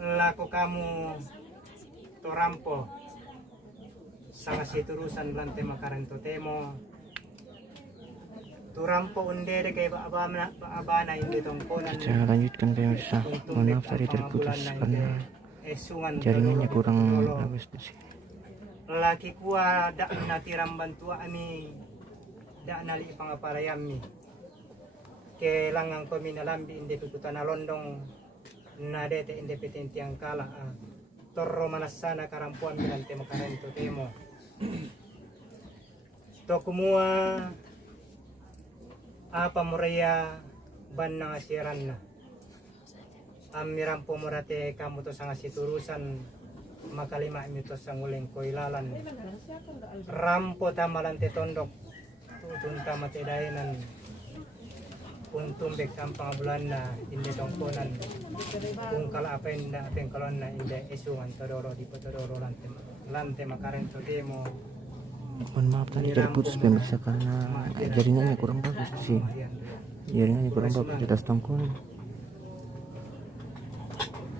laku kamu torampo sanga siturusan lante makaran totemo turampo undere kay abana hindi tongkonan. Saya lanjutkan pemirsa. Mohon maaf tadi terputus karena jaringannya kurang bagus di sini. Laki kuwa dak natiram bantua ami dak nali pangaparayami ke langang kami nalambi inde pututan alondong nadete independenti ang kala torro manasana karampuan bilante makarento temo to kumua apa muraya ban na asiran na amiram pomorate kamu to sanga siturusan makalima ito sa nguling koilalan rampo tamalante tondok tutun tamate dayanan untumbek sampang bulan na hindi tongkonan kung kala apen na apen kalon na hindi esuan todoro di potodoro lante makarento demo. Mohon maaf tadi terputus pemirsa karena jaringannya kurang bagus sih. Jaringannya kurang bagus di atas tongkonan.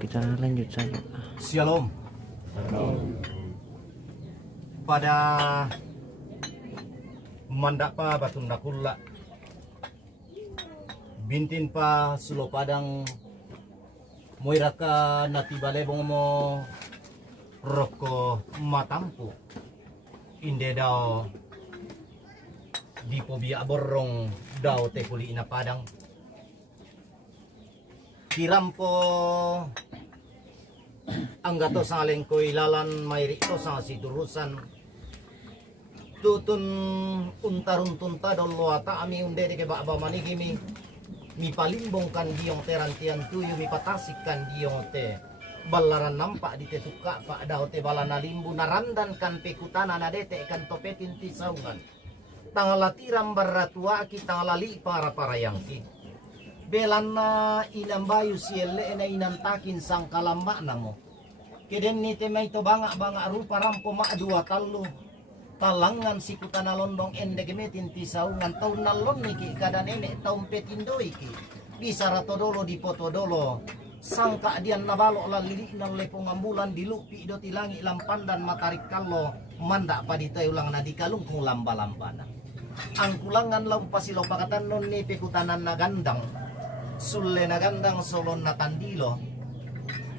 Kita lanjut saja. Shalom. Pada mandak pa batun nakulla bintin pa sulo padang moiraka nati balebong mo roko matampu inde daw di pobia borong daw te kuli ina padang tirampo anggato saling ko ilalan mayri ito sa siturusan tutun untarun tunta dolo ata ami unde de ke baba manigi mi palimbong kan diong terantian tuyu mi patasik kan diong te balaran nampak di te suka pak daw te balana limbu narandan kan pekutana nadete kan topetin ti saungan tangala tiram baratua ki tangala li para yang ki belana inambayu sielle na inantakin sang kalamba namo keden ni te may to banga rupa rampo ma dua tallo talangan si kutana londong ende gemetin ti saungan taun nalon niki kada nenek taun petindoi ki bisa ratodolo di potodolo sangka dian nabalo lalili nang lepong ambulan dilupi do tilangi lampandan matarik kallo manda padita ulang na di kalung kung lamba-lambana ang kulangan lampasilo pakatan non ni pekutanan na gandang sulle na gandang solon na tandilo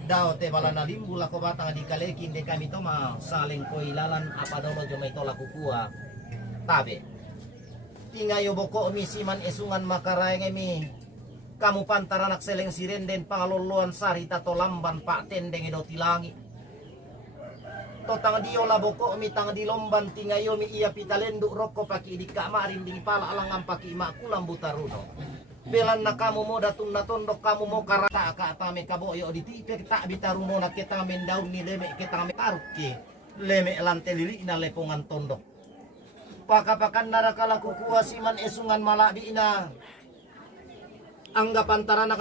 daw te bala na limbu lako batang di kalekin de kami toma saling ko ilalan apa dolo jo may tola kukua tabe tingayo boko mi siman esungan makaray mi kamu pantaranak seleng sirenden pangaluluan sarita to lamban pak tendeng edo tilangi to tang dio la boko mi tang di lomban tingayo mi iya pitalenduk roko paki di kamarin di pala alangan paki makulam butaruno belan na kamu mo datun na tondok kamu mo karata ka tame kaboyo di tipe tak bitaru mo na kita men daun ni leme kita me taruki leme lante lili na lepongan tondok pakapakan narakala kukua siman esungan malabi ina anggapan tarana